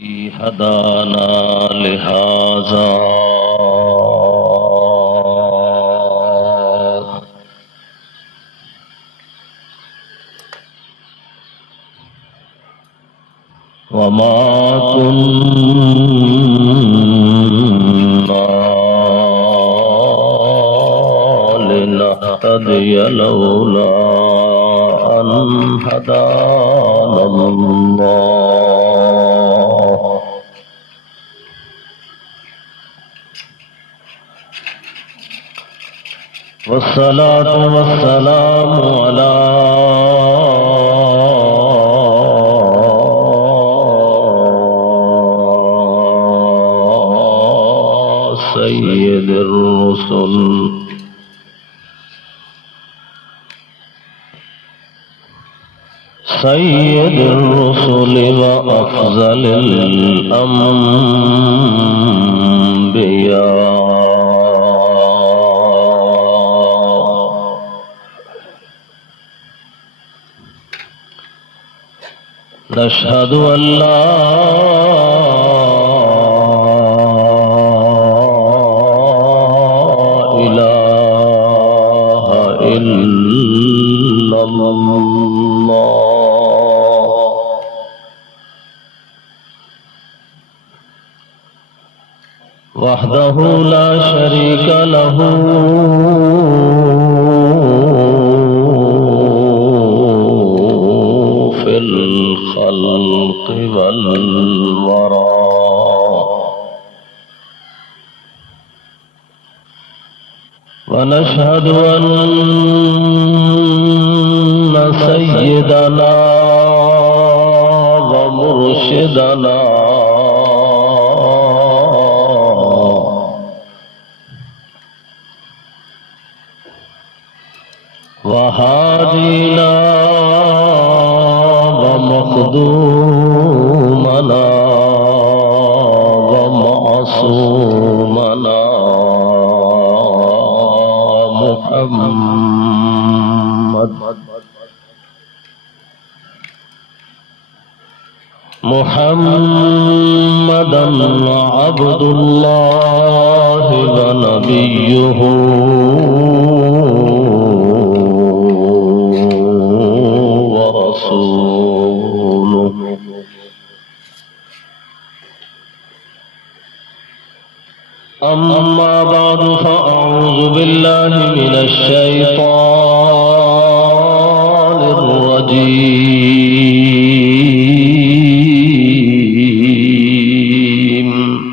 هدانا لهذا وما كنا لنهتدي لولا أن هدانا الله والصلاة والسلام على سيد الرسل وأفضل الأنبياء نشهد أن لا إله إلا الله وحده لا شريك له في الخلق والورى ونشهد أن سيدنا ومرشدنا وهادينا ومخدومنا ومعصومنا محمدا عبد الله ونبيه ورسوله أما بعد فأعوذ بالله من الشيطان الرجيم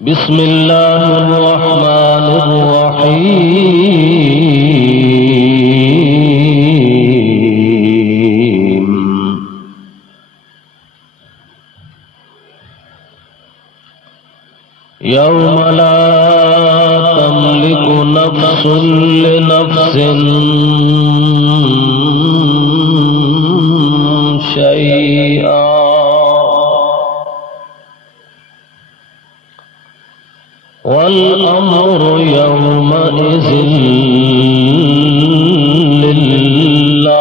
بسم الله الرحمن الرحيم يوم لا تملك نفس لنفس شيئا والأمر يومئذ لله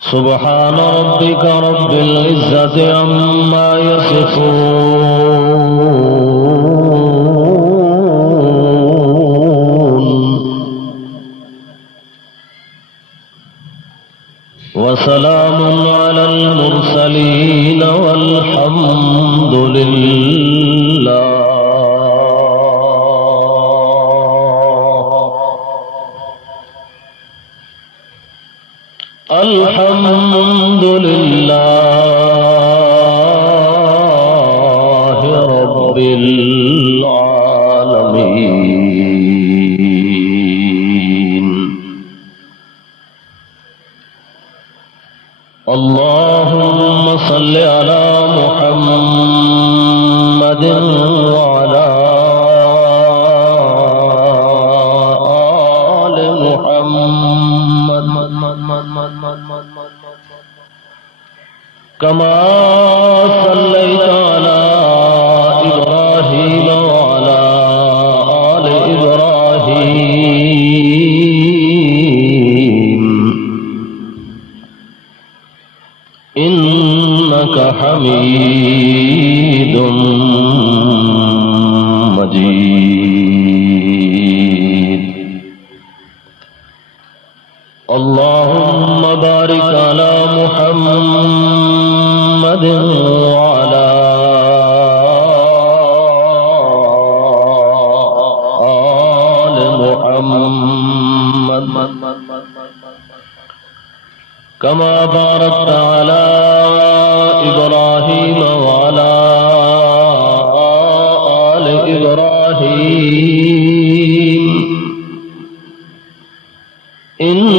سبحان ربك رب العزة عما يصفون وسلام على المرسلين والحمد لله الحمد لله رب العالمين اللهم صل على محمد وعلى آل محمد كما صليت على إبراهيم مجيد اللهم بارك على محمد وعلى آل محمد كما باركت على إبراهيم وعلى آل إبراهيم إنك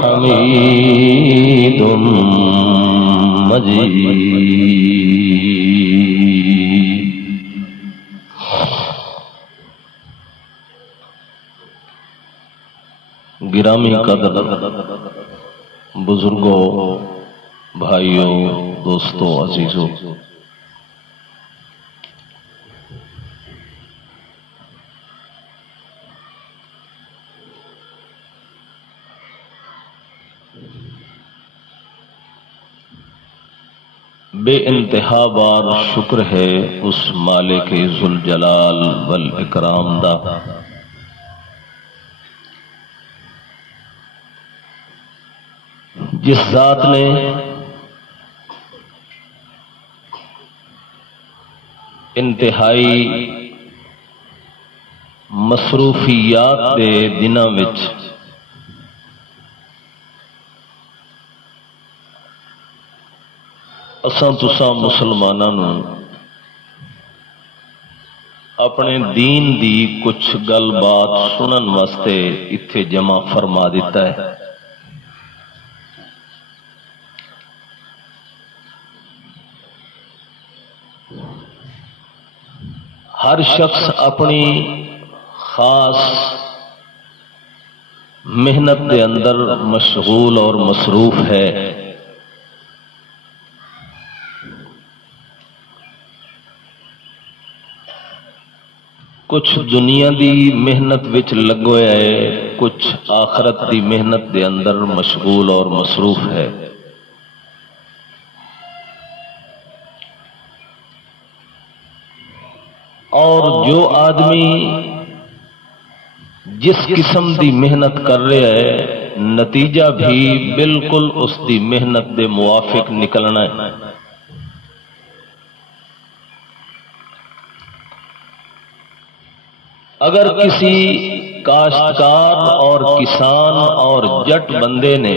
حميد مجيد. گرامی قدر بزرگوں، بھائیوں، دوستوں، عزیزوں، بے انتہا بار شکر ہے اس مالک ذوالجلال والاکرام دا جس ذات نے انتہائی مصروفیات دے دنوں وچ اساں تساں مسلماناں نوں اپنے دین دی کچھ گل بات سنن واسطے اتھے جمع فرما دیتا ہے. ہر شخص اپنی خاص محنت کے اندر مشغول اور مصروف ہے. کچھ دنیا دی محنت وچ لگویا ہے، کچھ آخرت دی محنت دے اندر مشغول اور مصروف ہے. اور جو آدمی جس قسم دی محنت کر رہا ہے نتیجہ بھی بالکل اس دی محنت دے موافق نکلنا ہے. اگر کسی کاشتکار اور کسان اور جٹ بندے نے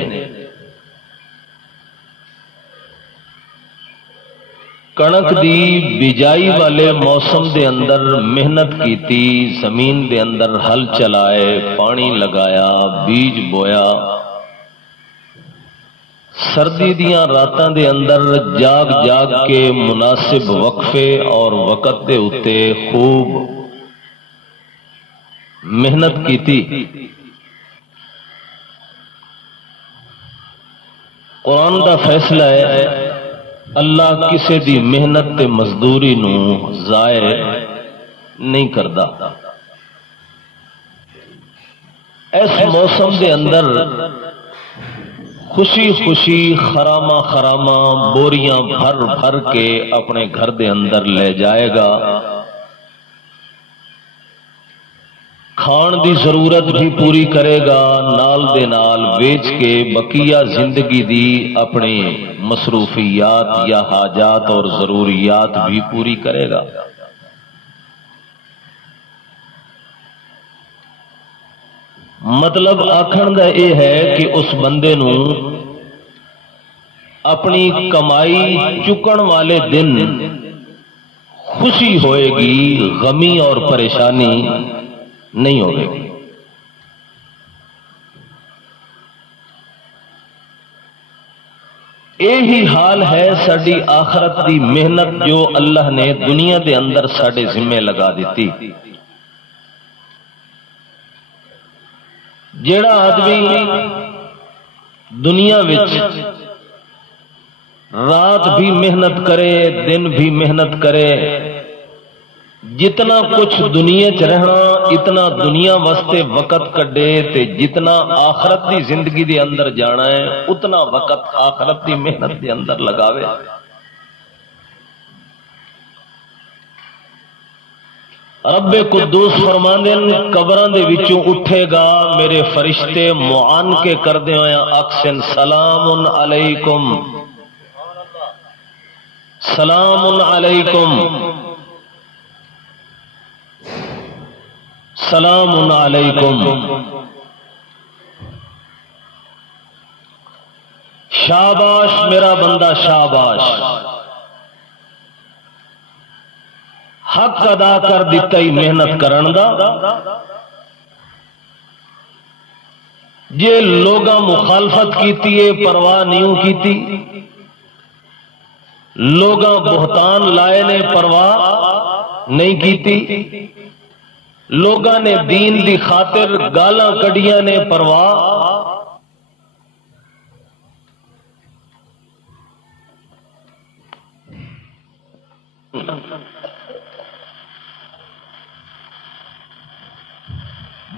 کنک دی بجائی والے موسم دے اندر محنت کیتی، زمین دے اندر ہل چلائے، پانی لگایا، بیج بویا، سردی دیاں راتاں دے اندر جاگ جاگ کے مناسب وقفے اور وقت دے اتے خوب محنت کیتی، قرآن دا فیصلہ ہے اللہ کسے دی محنت تے مزدوری نو ضائع نہیں کردا. اس موسم دے اندر خوشی خوشی خرامہ خرامہ بوریاں بھر بھر کے اپنے گھر دے اندر لے جائے گا. کھان دی ضرورت بھی پوری کرے گا، نال دے نال بیچ کے بقیہ زندگی دی اپنی مصروفیات یا حاجات اور ضروریات بھی پوری کرے گا. مطلب آکھن دا یہ ہے کہ اس بندے نو اپنی کمائی چکن والے دن خوشی ہوئے گی، غمی اور پریشانی نہیں ہوگی. یہی حال ہے ساری آخرت دی محنت جو اللہ نے دنیا دے اندر ساڈے ذمے لگا دیتی. جیڑا آدمی دنیا وچ رات بھی محنت کرے، دن بھی محنت کرے، جتنا کچھ دنیا چ رہنا اتنا دنیا واسطے وقت کڈے تے جتنا آخرت دی زندگی دے اندر جانا ہے اتنا وقت آخرت دی محنت دے اندر لگاوے. رب قدوس فرماندے قبراں دے وچوں اٹھے گا میرے فرشتے معانقے کردے ہوئے اکسن سلام علیکم سلام علیکم سلام علیکم، شاباش میرا بندہ شاباش، حق ادا کر دیتا ہی محنت کرن دا، جے لوگاں مخالفت کیتی ہے پرواہ نہیں کیتی، لوگاں بہتان لائے نے پرواہ نہیں کیتی، لوگاں نے دین دی خاطر گالاں کڈیاں نے پرواہ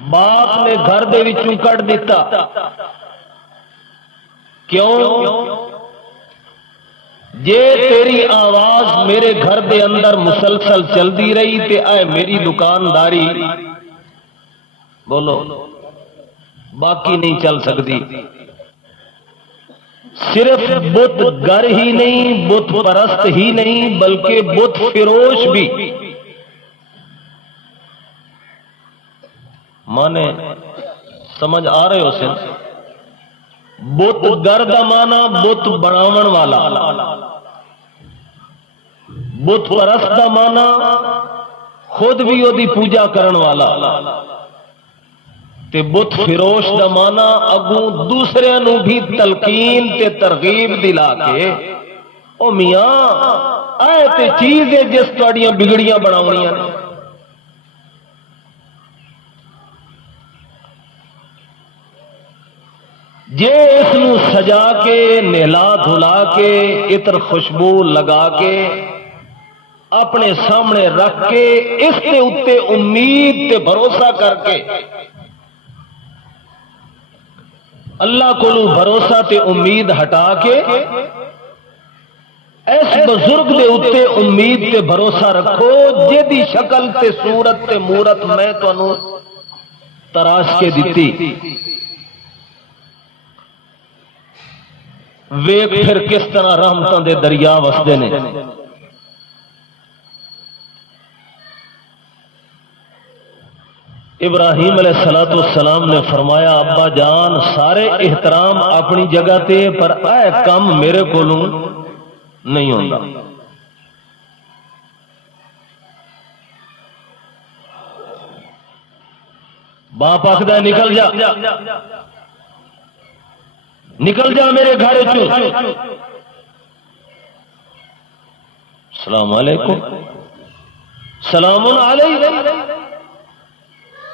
باپ نے گھر دے وچوں کٹ دیتا کیوں؟ جے تیری آواز میرے گھر دے اندر مسلسل چلدی رہی تے اے میری دکانداری بولو باقی نہیں چل سکتی، صرف بت گر ہی نہیں، بت پرست ہی نہیں، بلکہ بت فروش بھی مانے سمجھ آ رہے ہو سن؟ بت گر دا مانا بت بناون والا، بت پرست دا مانا خود بھی او دی پوجا کرن والا، تے بت فروش دا مانا اگوں دوسرے نو بھی تلقین تے ترغیب دلا کے او میاں اے تے چیز ہے جس تہاڈیاں بگڑیاں بناونیاں نے، جے اس نو سجا کے نہلا دھلا کے عطر خوشبو لگا کے اپنے سامنے رکھ کے اس کے اتے امید تے بھروسہ کر کے اللہ کولو بھروسہ تے امید ہٹا کے اس بزرگ دے اتے امید تے بھروسہ رکھو جیدی شکل تے صورت تے مورت میں تانوں تراش کے دیتی، ویکھ پھر کس طرح رحمتاں دے دریا وسدے نے۔ ابراہیم علیہ السلام نے فرمایا ابا جان سارے احترام اپنی جگہ تے پر اے کم میرے کولوں نہیں ہوندا، باپ آکھدا نکل جا نکل جا میرے گھر چوں، السلام علیکم سلام علیکم،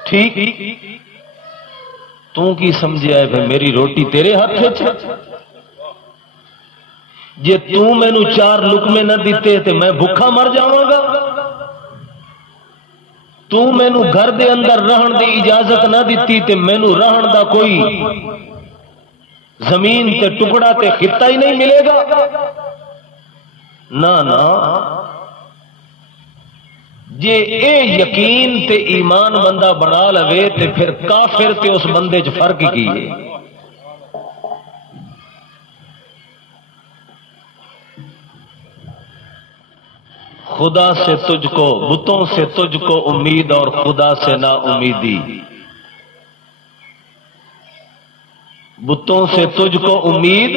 ٹھیک تو کی سمجھیا ہے بھائی میری روٹی تیرے ہاتھ وچ، جے تو مینوں چار لقمے نہ دیتے تے میں بھوکا مر جاواں گا، تو مینوں گھر دے اندر رہن دی اجازت نہ دیتی تے مینوں رہن دا کوئی زمین تے ٹکڑا تے خطہ ہی نہیں ملے گا، نہ نہ جے اے یقین تے ایمان بندہ بنا لوے تے پھر کافر تے اس بندے چ فرق کی ہے۔ خدا سے تجھ کو، بتوں سے تجھ کو امید اور خدا سے نا امیدی، بتوں سے تجھ کو امید،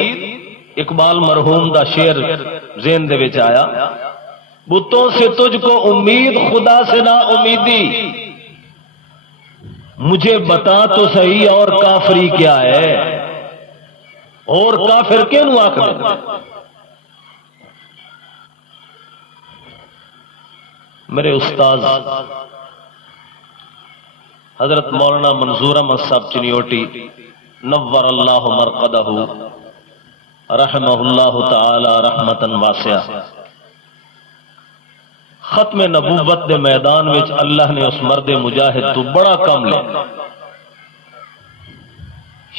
اقبال مرحوم دا شعر ذہن دے وچ آیا، بتوں سے تجھ کو امید خدا سے نا امیدی، مجھے بتا تو صحیح اور کافری کیا ہے، اور کافر کیوں آکھدے؟ میرے استاد حضرت مولانا منظور احمد صاحب چنیوٹی نور اللہ مرقدہ رحمہ اللہ تعالی رحمتا واسعہ، ختم نبوت دے میدان وچ اللہ نے اس مرد مجاہد تو بڑا کم لے،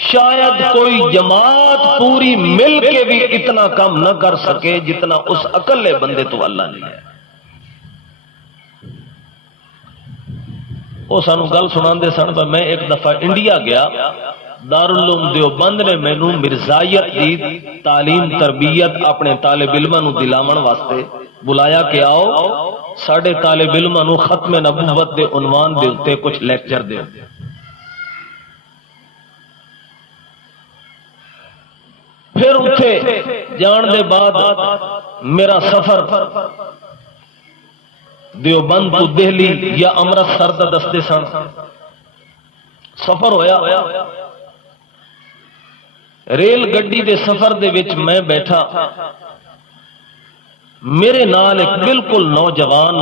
شاید کوئی جماعت پوری مل کے بھی اتنا کم نہ کر سکے جتنا اس اکلے بندے تو اللہ نے لیا۔ وہ سانو گل سناندے سن۔ میں ایک دفعہ انڈیا گیا، دارالعلوم دیوبند نے مینوں مرزائیت دی تعلیم تربیت اپنے طالب علماں نوں دلاون واسطے بلایا کہ آؤ ساڈے طالب علماں نوں ختم نبوت دے عنوان دے اوتے کچھ لیکچر دیو۔ پھر اتنے جان دے بعد میرا سفر دیوبند تو دہلی یا امرتسر دا دستے سن، سفر ہویا۔ ریل گڈی دے سفر دے وچ میں بیٹھا، میرے نال ایک بالکل نوجوان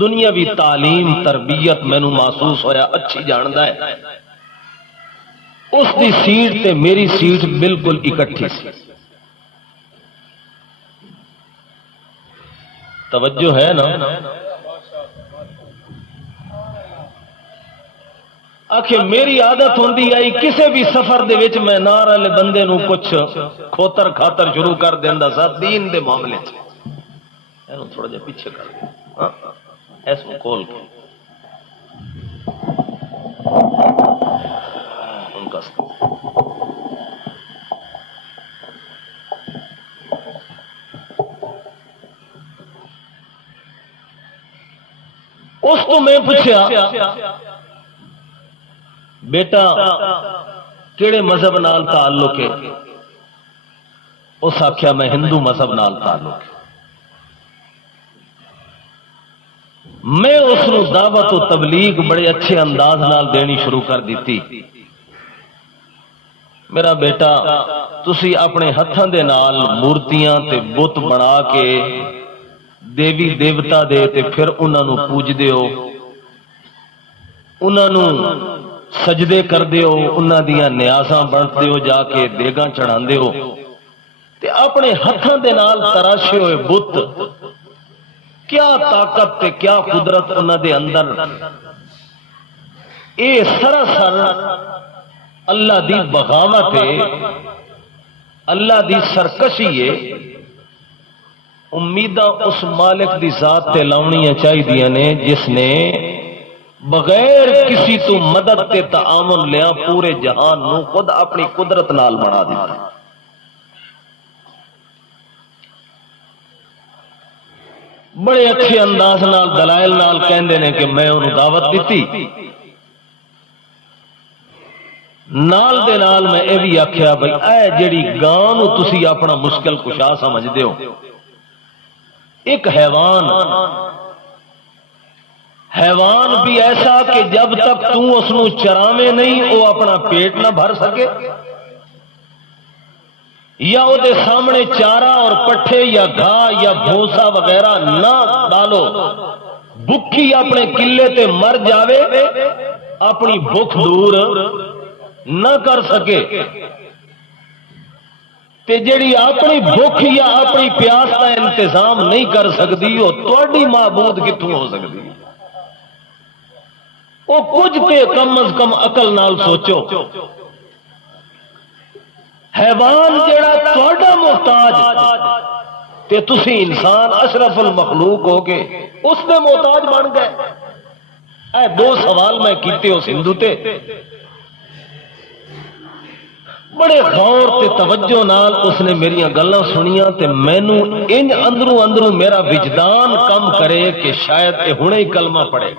دنیاوی تعلیم تربیت مینوں محسوس ہویا اچھی جاندا ہے، اس دی سیٹ تے میری سیٹ بالکل اکٹھی سی۔ توجہ ہے نا؟ آخر میری عادت ہوندی آئی کسے بھی سفر دے وچ میں نار والے بندے نو کچھ کھوتر کھاتر شروع کر دیندا سا دین دے معاملے چ۔ اینو تھوڑا جہا پیچھے کر دے، ہاں اس کو کھول کے اس تو میں پوچھا بیٹا کیڑے مذہب نال تعلق ہے؟ اس آخیا میں ہندو مذہب نال تعلق ہے۔ میں اس نو دعوت و تبلیغ بڑے اچھے انداز نال دینی شروع کر دیتی۔ میرا بیٹا تسی اپنے ہتھاں دے نال مورتیاں تے بت بنا کے دیوی دیوتا دے تے پھر انہاں نو پوجدے ہو، انہاں نو سجدے کر دیو، انہاں دیاں نیازاں بنتے ہو، جا کے دیگاں چڑھاندے ہو تے اپنے ہتھاں دے نال تراشے ہوئے بت، کیا طاقت تے کیا قدرت انہاں دے اندر، اے سراسر اللہ دی بغاوت ہے، اللہ دی سرکشی ہے۔ امیداں اس مالک دی ذات تے لاؤنیاں چاہیے نے جس نے بغیر کسی تو مدد تے تعاون لیا پورے جہان نو خود اپنی قدرت نال بنا دیتا۔ بڑے اچھے انداز نال دلائل نال کہندے نے کہ میں انہوں دعوت دیتی، نال دے نال میں اے بھی آکھیا بھئی اے جڑی گاں نو تسی اپنا مشکل کشا سمجھ دیو، ایک حیوان بھی ایسا کہ جب تک تو اس نو چراویں نہیں وہ اپنا پیٹ نہ بھر سکے، یا وہ دے سامنے چارہ اور پٹھے یا گھا یا بھوسا وغیرہ نہ ڈالو، بھکھی اپنے قلے تے مر جاوے، اپنی بھوک دور نہ کر سکے، تے جڑی اپنی بھوک یا اپنی پیاس کا انتظام نہیں کر سکتی وہ تہاڈی معبود کتوں ہو سکتی؟ وہ کچھ تے کم از کم عقل نال سوچو، حیوان جڑا تہاڈا محتاج تے تسی انسان اشرف المخلوق ہو کے اس دے محتاج بن گئے۔ اے دو سوال میں کیتے اس ہندو تے، بڑے غور تے توجہ نال اس نے میری گلاں سنیاں تے مینوں انج اندروں اندروں میرا وجدان کم کرے کہ شاید اے ہنے ہی کلمہ پڑھے،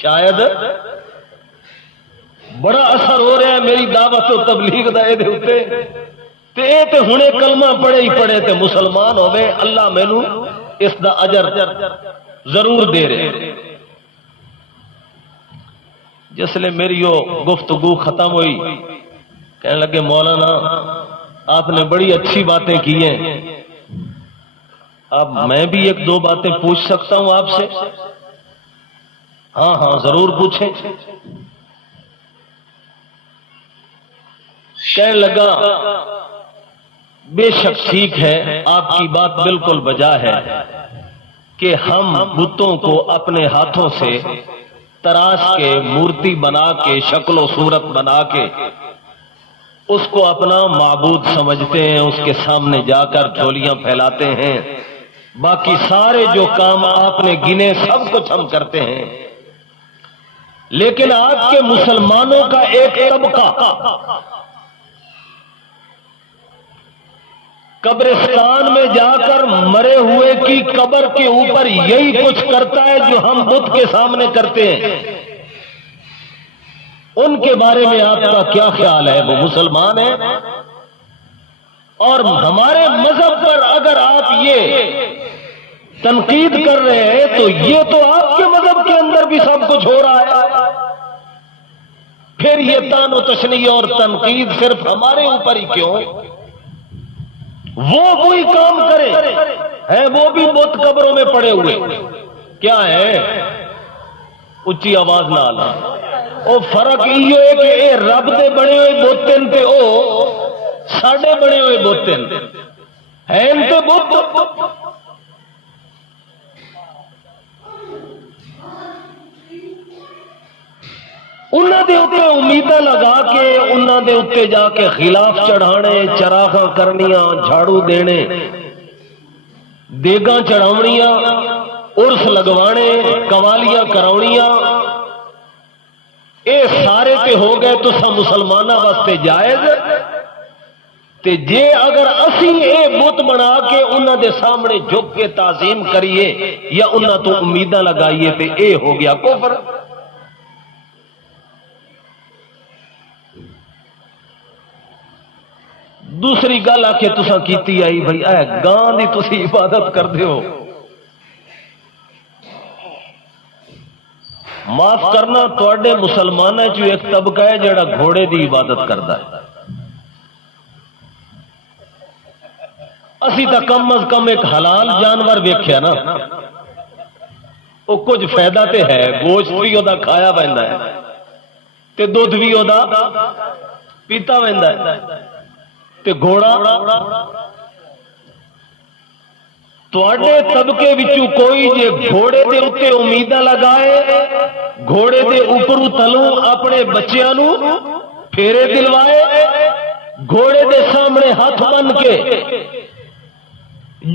شاید بڑا اثر ہو رہا ہے میری دعوت و تبلیغ دا اے دے اوتے تے اے تے ہنے کلمہ پڑھے ہی پڑھے تے مسلمان ہوے، اللہ مینوں اس دا اجر ضرور دے رہے۔ جس لئے میری وہ گفتگو ختم ہوئی، کہنے لگے مولانا آپ نے بڑی اچھی باتیں کی ہیں، اب میں بھی ایک دو باتیں پوچھ سکتا ہوں آپ سے؟ ہاں ہاں ضرور پوچھیں۔ کہنے لگا بے شک ٹھیک ہے، آپ کی بات بالکل بجا ہے کہ ہم بتوں کو اپنے ہاتھوں سے تراش کے، مورتی بنا کے، شکل و صورت بنا کے اس کو اپنا معبود سمجھتے ہیں، اس کے سامنے جا کر جھولیاں پھیلاتے ہیں، باقی سارے جو کام آپ نے گنے سب کچھ ہم کرتے ہیں، لیکن آج کے مسلمانوں کا ایک طبقہ قبرستان میں جا کر مرے ہوئے کی قبر کے اوپر یہی کچھ کرتا ہے جو ہم بت کے سامنے کرتے ہیں. ان کے بارے میں آپ کا کیا خیال ہے؟ وہ مسلمان ہیں اور ہمارے مذہب پر اگر آپ یہ تنقید کر رہے ہیں تو یہ تو آپ کے مذہب کے اندر بھی سب کچھ ہو رہا ہے. پھر یہ تان و تشنیع اور تنقید صرف ہمارے اوپر ہی کیوں؟ وہ وہی کام کرے ہیں، وہ بھی بت قبروں میں پڑے ہوئے کیا ہے؟ اچھی آواز نہ آنا. وہ فرق یہ ہے کہ اے رب دے بنے ہوئے بتن تے او ساڈے بنے ہوئے بتن ہیں تے بت. انہاں دے اوتے امیداں لگا کے انہاں دے اوتے جا کے خلاف چڑھانے، چراغاں کرنیاں، جھاڑو دینے، دیگاں چڑھاونیاں، عرس لگوانے، قوالیاں کراونیاں، اے سارے تے ہو گئے تو سا مسلماناں واسطے جائز. تے جے اگر اسی اے بت بنا کے انہاں دے سامنے جھک کے تعظیم کریے یا انہاں تو امیداں لگائیے تے اے ہو گیا کفر. دوسری گل آ کے تساں کیتی آئی بھائی اے گاں دی تسی عبادت کردے ہو. معاف کرنا، تواڈے مسلماناں چ ایک طبقہ ہے جڑا گھوڑے دی عبادت کردا ہے. اسی تا کم از کم ایک حلال جانور ویکھیا نا، وہ کچھ فائدہ تے ہے، گوشت بھی وہ کھایا ویندا ہے تے دودھ بھی وہ پیتا ویندا ہے. تے گھوڑا تواڈے طبقے وچوں کوئی جے گھوڑے دے اوتے امیداں لگائے، گھوڑے دے اوپروں تلوں اپنے بچیاں نو پھیرے دلوائے، گھوڑے دے سامنے ہاتھ بن کے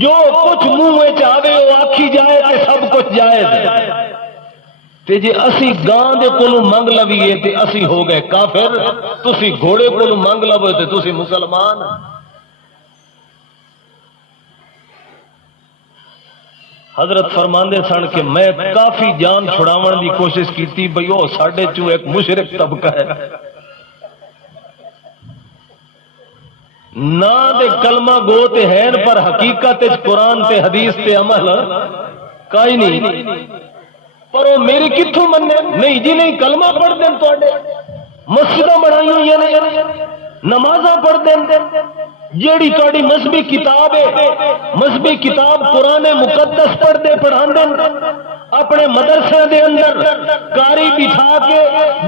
جو کچھ منہ وچ آوے وہ آکھی جائے تے سب کچھ جائز ہے. تے جے اسی گاں دے کولوں منگ لویے تے اسی ہو گئے کافر، تسی گھوڑے کولوں منگ لو تے تسی مسلمان. حضرت فرماندے سن کہ میں کافی جان چھڑاون دی کوشش کیتی بھئی او ساڈے چوں ایک مشرک طبقہ ہے، نہ دے کلمہ گو تے ہیں پر حقیقت قرآن تے حدیث تے عمل کائی نہیں. پر وہ میری کتھوں مننے؟ نہیں جی نہیں، کلمہ پڑھ دیں تواڈے، مسجداں بنائی ہوئی نے، نمازاں پڑھ دیں، جیڑی تواڈی مذہبی کتاب ہے، مذہبی کتاب قرآن مقدس پڑھ دے پڑھاندے اپنے مدرسے دے اندر کاری بٹھا کے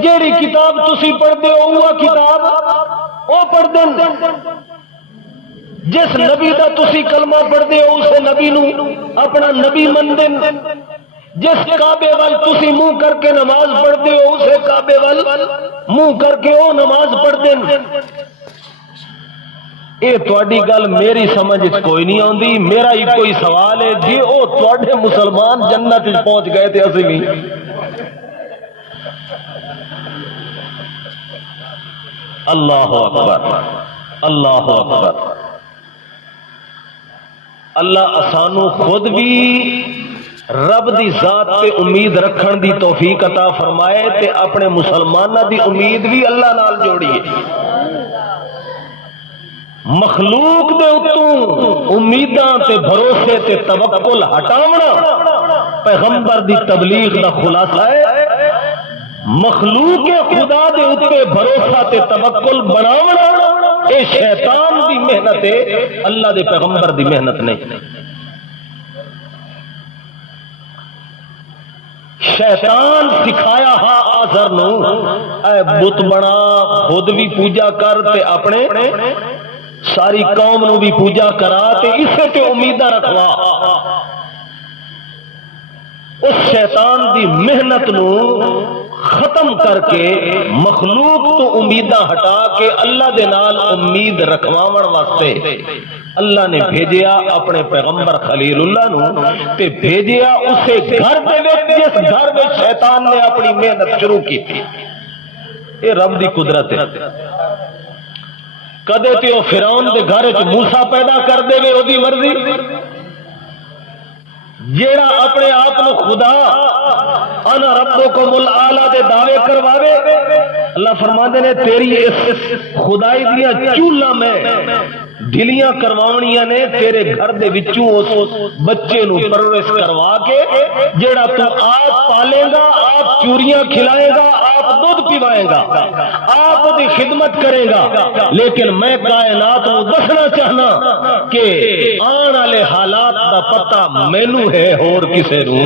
جیڑی کتاب تسی پڑھ دے ہو وہ کتاب وہ پڑھ دیں. جس نبی دا تسی کلمہ پڑھ دے ہو اسے نبی نو اپنا نبی من دیں. جس کعبے وال تسی منہ کر کے نماز پڑھتے ہو اسے کعبے وال منہ کر کے وہ نماز پڑھتے ہیں. اے تواڈی گل میری سمجھ کوئی نہیں آندی. میرا ہی کوئی سوال ہے جی او تواڈے مسلمان جنت وچ پہنچ گئے تے اسی نہیں. اللہ اکبر، اللہ اکبر. اللہ اسانو خود بھی رب دی ذات تے امید رکھن دی توفیق عطا فرمائے تے اپنے مسلمانہ دی امید بھی اللہ نال جوڑیے. مخلوق دے اتوں امیداں تے بھروسے تے توکل ہٹاونا پیغمبر دی تبلیغ دا خلاصہ ہے. مخلوق خدا دے اتے بھروسہ تے توکل بناونا اے شیطان دی محنت ہے، اللہ دے پیغمبر دی محنت نہیں. شیطان سکھایا ہا آزر نو اے بت بنا، خود بھی پوجا کر تے اپنے ساری قوم نو بھی پوجا کرا تے اسے تے امیداں رکھوا. اس شیطان دی محنت نو ختم کر کے مخلوق تو امیداں ہٹا کے اللہ دے نال امید رکھواون واسطے اللہ نے بھیجیا اپنے پیغمبر خلیل اللہ نو تے بھیجیا اسے گھر دے وچ جس گھر وچ شیطان نے اپنی محنت شروع کی تھی۔ یہ رب دی قدرت ہے۔ کدے تے او فرعون دے گھر وچ موسیٰ پیدا کر دے وے او دی مرضی، جیڑا اپنے آپ کو خدا انا ربکم الاعلی دے دعوے کرواوے، اللہ فرماندے نے تیری اس خدائی دیاں چولہاں میں ڈھلیاں کرواونیاں نے تیرے گھر دے وچوں اس بچے نو پرورش کروا کے جیڑا تو آپ پالے گا، آپ چوریاں کھلائے گا، آپ دودھ پیوائے گا، آپ دی خدمت کرے گا، لیکن میں کائنات کو دسنا چاہنا کہ آن والے حالات دا پتہ مینوں ہے اور کسے نو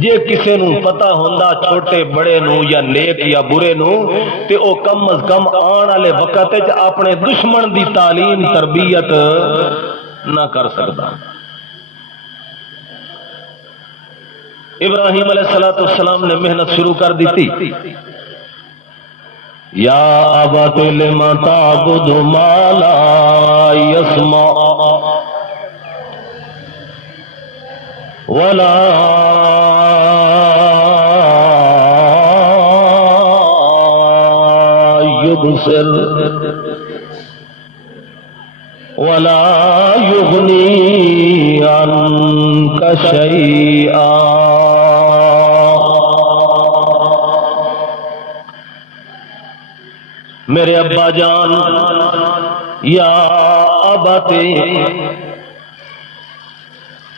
جے کسے نو پتہ ہوندا چھوٹے بڑے نو یا نیک یا برے نو تے او کم از کم آن والے وقت وچ اپنے دشمن دی تعلیم تربیت نہ کر سکدا۔ ابراہیم علیہ السلام نے محنت شروع کر دی تھی۔ یا ابت لما تعبد ما لا يسمع ولا يبصر ولا يغني عنك شيئا۔ میرے ابا جان، یا ابتے،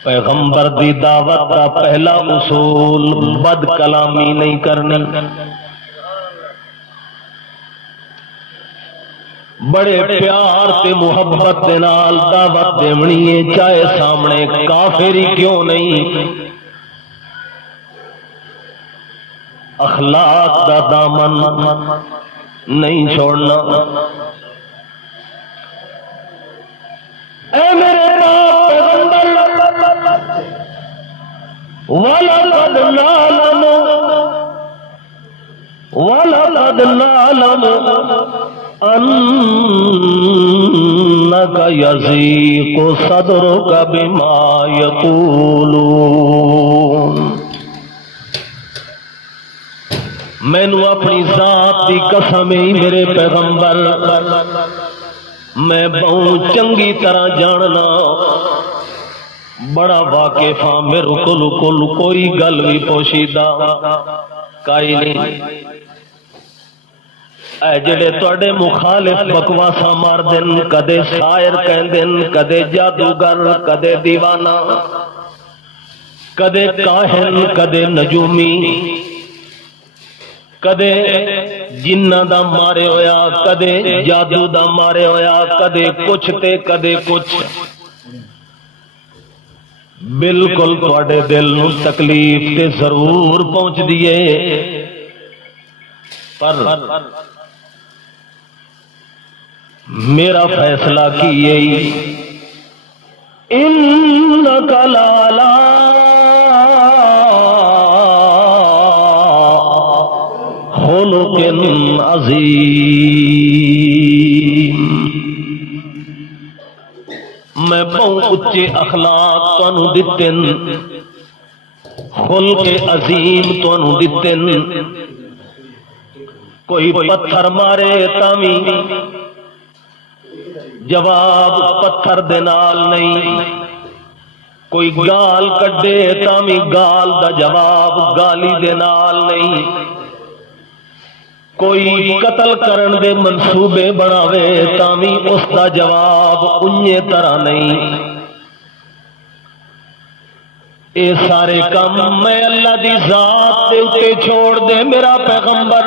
پیغمبر دی دعوت کا پہلا اصول بد کلامی نہیں کرنی۔ بڑے پیار تے محبت دے نال دعوت دیونی ہے، چاہے سامنے کافر ہی کیوں نہیں۔ اخلاق دا دامن نہیں چھوڑنا۔ اے میرے پیغمبر، وَلَقَدْ نَعْلَمُ أَنَّكَ يَضِيقُ صَدْرُكَ بِمَا يَقُولُونَ۔ مینو اپنی ذات دی قسم ہی میرے پیغمبر، میں بہت چنگی طرح جاننا، بڑا واقف ہاں، میرے کول کوئی گل بھی پوشیدہ کائی نہیں۔ اے جڑے تواڈے مخالف بکواساں مار دین، کدے شاعر کہندن، کدے جادوگر، کدے دیوانہ، کدے کاہن، کدے نجومی، کدے جنہ دا مارے ہویا، کدے جادو دا مارے ہویا، کدے کچھ تے کدے کچھ۔ بالکل تواڈے دل نو تکلیف تے ضرور پہنچ دیے، پر میرا فیصلہ کیے انک لالا خلق عظیم، میں بہت اچے اخلاق تانوں دتن، خلق عظیم تانوں دتن۔ کوئی پتھر مارے تامی جواب پتھر دے نال نہیں، کوئی گال کڈے تامی گال دا جواب گالی دے نال نہیں، کوئی قتل کرن دے منصوبے بناوے تامی اس دا جواب انہی طرح نہیں۔ اے سارے کام میں اللہ دی ذات دے اتے چھوڑ دے میرا پیغمبر،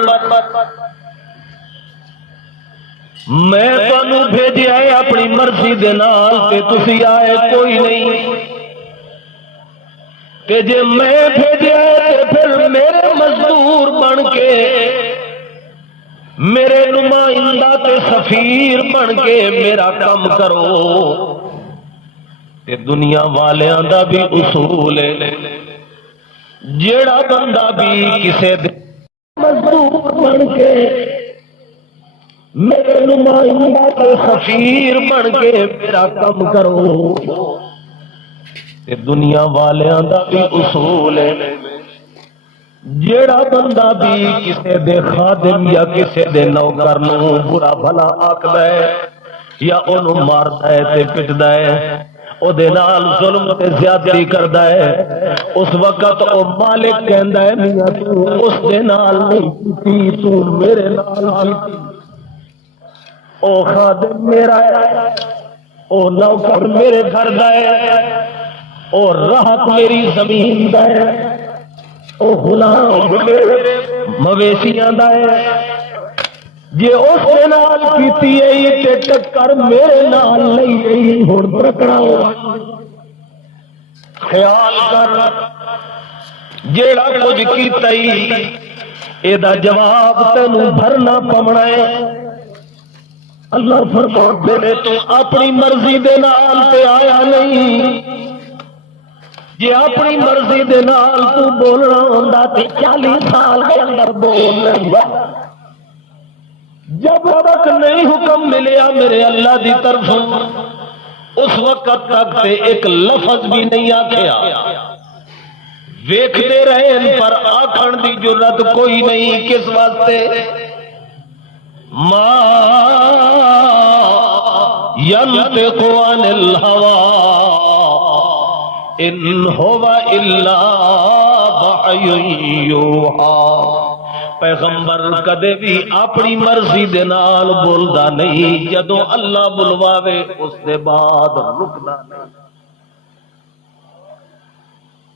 میں تانوں بھیجیا ہے اپنی مرضی دے نال تے تسی آئے کوئی نہیں، تے جے میں بھیجیا ہے تے پھر میرے مزدور بن کے، میرے نمائندہ تے سفیر بن کے میرا کام کرو۔ تے دنیا والیاں دا بھی اصول ہے، جیڑا بندہ بھی کسے مزدور بن کے میرے نمائندہ تے سفیر بن کے میرا کم کرو۔ تے دنیا والیاں دا بھی اصول ہے، جیڑا بندہ بھی کسے دے خادم یا کسے دے نوکر نو برا بھلا آکھدا ہے یا اونوں ماردا ہے تے پٹدا ہے، او دے نال ظلم تے زیادتی کردا ہے، اس وقت او مالک کہندا ہے میاں تو اس دے نال نہیں کیتی، تو میرے نال کیتی۔ او خادم میرا ہے، او نوکر میرے گھر دا ہے، او راحت میری زمین دا ہے، او غلام میرے مویشیاں دا ہے۔ جے اس دے نال کیتی ہے تے ٹکر میرے نال نہیں گئی، ہن ترکڑا ہوا۔ خیال کر جیڑا کچھ کیتا ہی اے دا جواب تینوں بھرنا پونا ہے۔ اللہ فرماتے نے تو اپنی مرضی دے نال تے آیا نہیں، جے اپنی مرضی دے نال تو بولنا ہوندا تے 40 سال دے اندر بول لیندا۔ جب تک نہیں حکم ملیا میرے اللہ دی طرفوں اس وقت تک تے ایک لفظ بھی نہیں آکھیا، ویکھتے رہے پر آکھن دی جرت کوئی نہیں۔ کس واسطے؟ ما ينطق عن الهوى ان هو الا وحی یوحی۔ پیغمبر کدے بھی اپنی مرضی دے نال بولدا نہیں، جدوں اللہ بلواوے اس دے بعد رکدا نہیں۔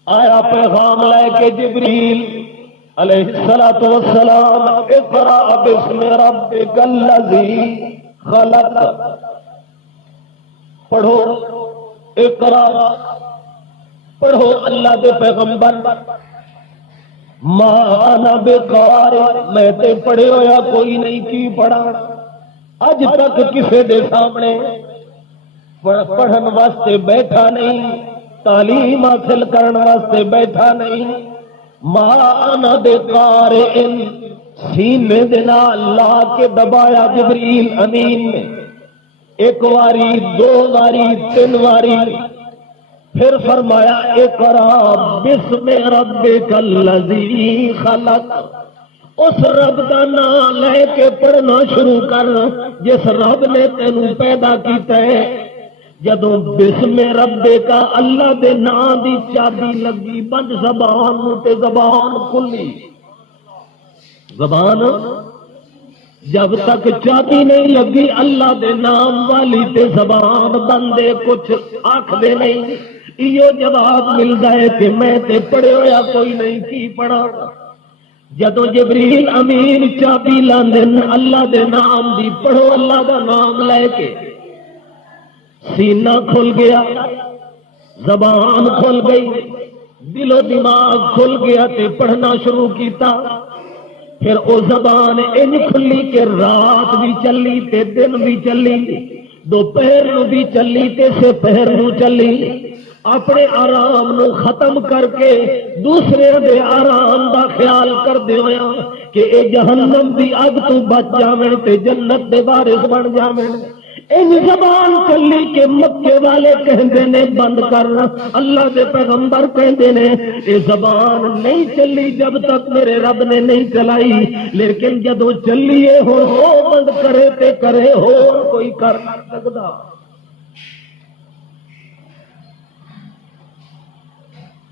آیا پیغام لے کے جبریل علیہ الصلوۃ والسلام، اقرأ باسم ربک الذی خلق، پڑھو اقرأ، پڑھو اللہ دے پیغمبر۔ ما انا بقارئ، میں تے پڑھے ہویا کوئی نہیں، کی پڑھا؟ اج تک کسے دے سامنے پڑھن واسطے بیٹھا نہیں، تعلیم حاصل کرن واسطے بیٹھا نہیں۔ ما انا بقارئ، سینے دے نال لا کے دبایا جبریل امین نے، ایک واری، دو واری، تین واری، پھر فرمایا اقرأ بسم ربک الذی خلق، اس رب کا نام لے کے پڑھنا شروع کر جس رب نے تینوں پیدا کیتا ہے۔ جدوں بسم ربک اللہ دے نام دی چابی لگی بند زبان تے زبان کھلی۔ زبان جب تک چابی نہیں لگی اللہ دے نام والی تے زبان بندے کچھ آکھدے نہیں۔ ایو جواب ملدا ہے کہ میں تے پڑھے ہویا کوئی نہیں، کی پڑھا؟ جدو جبریل امین چابی لاندے اللہ دے نام دی، پڑھو اللہ دا نام لے کے، سینہ کھل گیا، زبان کھل گئی، دل و دماغ کھل گیا تے پڑھنا شروع کیتا۔ پھر او زبان ان کھلی کہ رات بھی چلی تے دن بھی چلی، دوپہر نو بھی چلی تے سپہر نو چلی، اپنے آرام نو ختم کر کے دوسرے دے آرام دا خیال کر دے ہویا کہ اے جہنم دی اگ تو بچ جاویں تے جنت دے وارث بن جاویں۔ ان زبان چلی کہ مکے والے کہندے نے بند کر، اللہ دے پیغمبر کہندے نے اے زبان نہیں چلی جب تک میرے رب نے نہیں چلائی، لیکن جدو چلیے ہو بند کرے تے کرے ہو کوئی کر نہ سکدا۔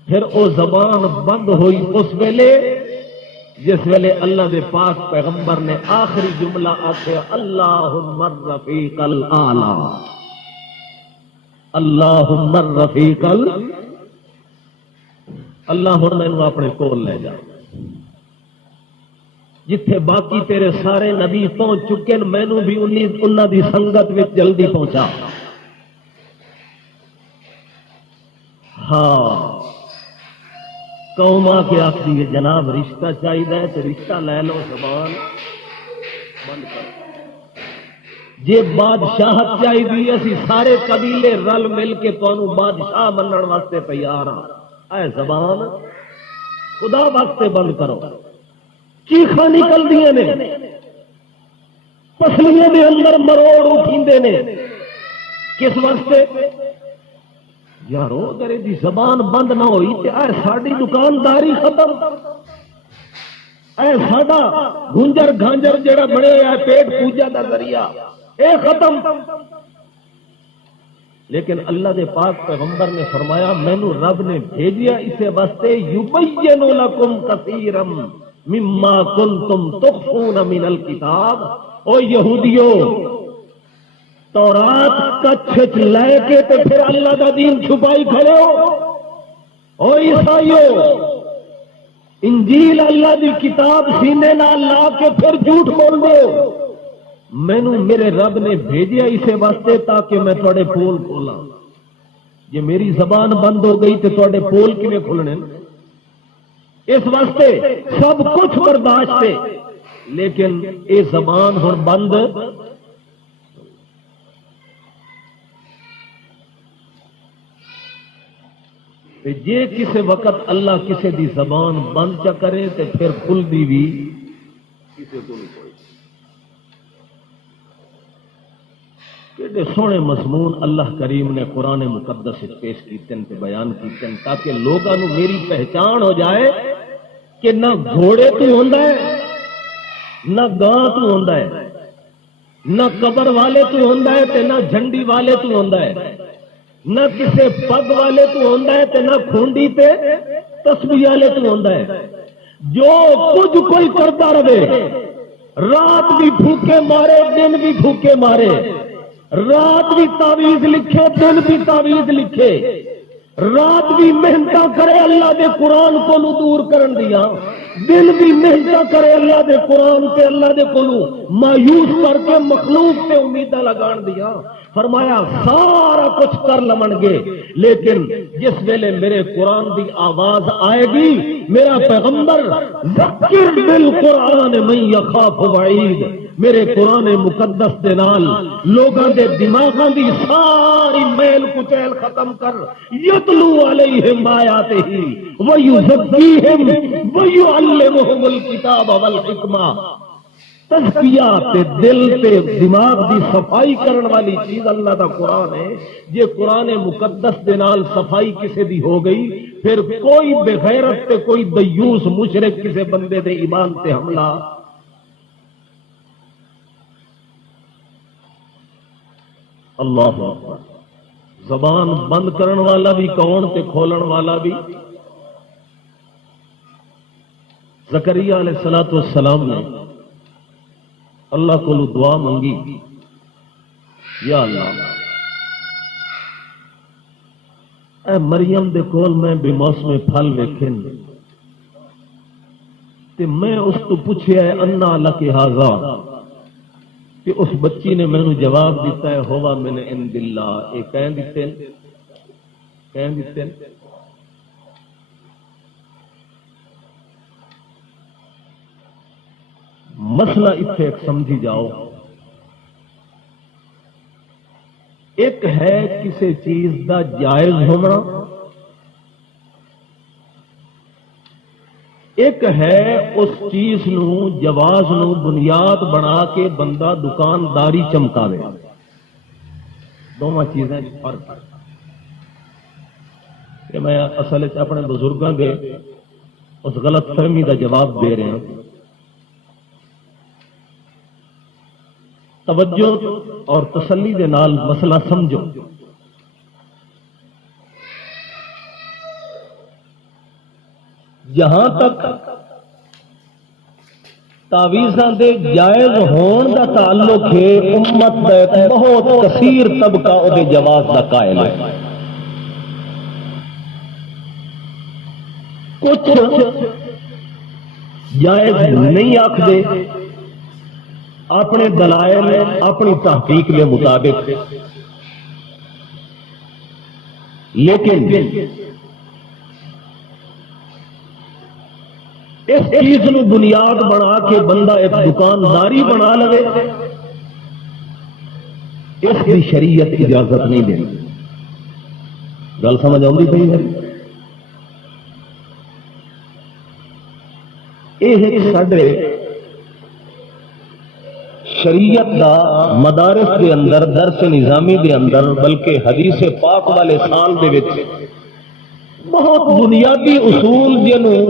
پھر او زبان بند ہوئی اس ویلے جس ویلے اللہ دے پاک پیغمبر نے آخری جملہ آخیا، اللہم الرفیق الاعلی، اللہم الرفیق اللہ ہن مینوں اپنے کول لے جا، جتھے باقی تیرے سارے نبی پہنچ چکے مینوں بھی انہاں دی سنگت وچ جلدی پہنچا۔ ہاں قوم آ کے آخری جناب رشتہ چاہیے تو رشتہ لے لو، زبان بند کر۔ جے بادشاہت چاہیے اسی سارے قبیلے رل مل کے تانوں بادشاہ منن واسطے تیار ہاں، اے زبان خدا واسطے بند کرو۔ چیخاں نکل دیا نے، پسلیاں دے اندر مروڑ اٹھیندے نے، کس واسطے؟ یارو اگر دی زبان بند نہ ہوئی تے اے ساڈی دکانداری ختم، اے ساڈا گنجر گھانجر جڑا بنے ہے پیٹ پوجا دا ذریعہ اے ختم۔ لیکن اللہ دے پاک پیغمبر نے فرمایا مینوں رب نے بھیجیا اسے واسطے یبین لکم کثیرا مما کنتم تخفون من الکتاب۔ او یہودیو، تورات کچھ لے کے تے پھر اللہ دا دین چھپائی کھڑے ہو۔ او عیسائیو، انجیل اللہ دی کتاب سینے نال لا کے پھر جھوٹ بول دے ہو۔ مینوں میرے رب نے بھیجیا اسے واسطے تاکہ میں تھوڑے پول کھولاں۔ جے میری زبان بند ہو گئی تے تھوڑے پول کیویں کھلنے؟ اس واسطے سب کچھ برداشت ہے، لیکن اے زبان ہن بند۔ جے کسے وقت اللہ کسے دی زبان بند چا کرے تے پھر کھل دی بھی کسے کو نہیں کوئی۔ کہ سونے مضمون اللہ کریم نے قرآن مقدس پیش کیتے تے بیان کیتے تاکہ لوگاں نو میری پہچان ہو جائے کہ نہ گھوڑے تو ہوندا ہے، نہ گاں تو ہوندا ہے، نہ قبر والے تو ہوندا ہے تے نہ جھنڈی والے تو ہوندا ہے، نہ کسے پگ والے تو ہوندا ہے تے نہ کھونڈی تے تسبیح والے تو ہوندا ہے۔ جو کچھ کوئی کرتا رہے، رات بھی پھوکے مارے دن بھی پھوکے مارے، رات بھی تعویذ لکھے دن بھی تعویذ لکھے، رات بھی محنت کرے اللہ دے قرآن کو دور کرن دیا، دن بھی محنت کرے اللہ دے قرآن کے اللہ دے کو مایوس کر کے مخلوق سے امیدیں لگان دیا۔ فرمایا سارا کچھ کر لمن گے، لیکن جس ویلے میرے قرآن دی آواز آئے گی، میرا پیغمبر ذکر بالقرآن من یخاف وعید، میرے قرآن مقدس دے نال لوگاں دے دماغاں دی ساری میل کچیل ختم کر، یتلو علیہم آیاتہ ویزکیہم ویعلمہم الکتاب والحکمہ۔ تزکیہ تے دل تے دماغ دی صفائی کرن والی چیز اللہ دا قرآن ہے۔ جے قرآن مقدس دے نال صفائی کسے دی ہو گئی، پھر کوئی بے غیرت تے کوئی دیوس مشرک کسے بندے دے ایمان تے حملہ۔ اللہ اکبر۔ زبان بند کرن والا بھی کون تے کھولن والا بھی؟ زکریا علیہ السلام نے اللہ کو دعا منگی، یا اللہ اے مریم دے کول میں بے موسم پھل ویکھے تے میں اس تو پوچھیا ہے انا لک ھذا، کہ اس بچی نے مینوں جواب دیتا ہے ہوا من عند اللہ۔ اے کہہ دیتے مسئلہ اتنے ایک سمجھی جاؤ، ایک ہے کسی چیز دا جائز ہونا، ایک ہے اس چیز نو جواز نو بنیاد بنا کے بندہ دکانداری چمکاوے۔ دونوں چیزیں فرق ہے۔ کہ میں اصل اپنے بزرگاں دے اس غلط فہمی دا جواب دے رہے ہیں۔ توجہ اور تسلی دے نال مسئلہ سمجھو۔ جہاں تک تعویذاں دے جائز ہون دا تعلق ہے، امت دا ایک بہت کثیر طبقہ او دے جواز دا قائل ہے۔ کچھ جائز نہیں آکھدے، اپنے دلائل اپنی تحقیق کے مطابق، لیکن اس چیز نو بنیاد بنا کے بندہ ایک دکانداری بنا لے، اس کی شریعت اجازت نہیں دے۔ گل سمجھ آؤں پی ہے؟ یہ سڈے شریعت دا مدارس دے اندر درس نظامی دے اندر بلکہ حدیث پاک والے سال دے وچ بہت بنیادی اصول جنوں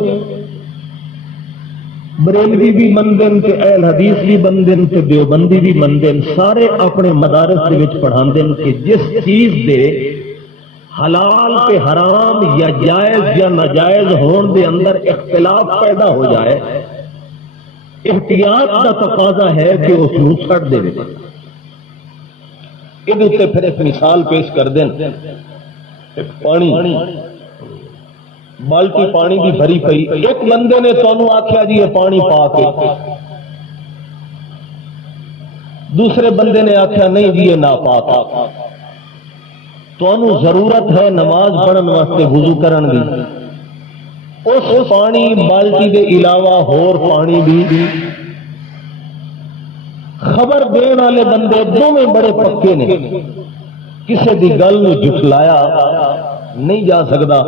بریلوی بھی مندن تے اہل حدیث بھی مندن تے دیوبندی بھی مندن سارے اپنے مدارس دے وچ پڑھاندے کہ جس چیز دے حلال تے حرام یا جائز یا ناجائز ہون دے اندر اختلاف پیدا ہو جائے احتیاط کا تقاضا ہے کہ اس کو چھڑ دے یہ پھر ایک مثال پیش کر دیں پانی بالٹی پانی کی بھری پئی ایک بندے نے تانوں آکھیا جی یہ پانی پا کے دوسرے بندے نے آکھیا نہیں جی یہ ناپاک تانوں ضرورت ہے نماز پڑھن واسطے وضو کرن دی اس پانی بالٹی دے علاوہ ہور پانی بھی خبر دین والے بندے دونوں بڑے پکے نے کسی دی گل نو جھٹلایا نہیں جا سکتا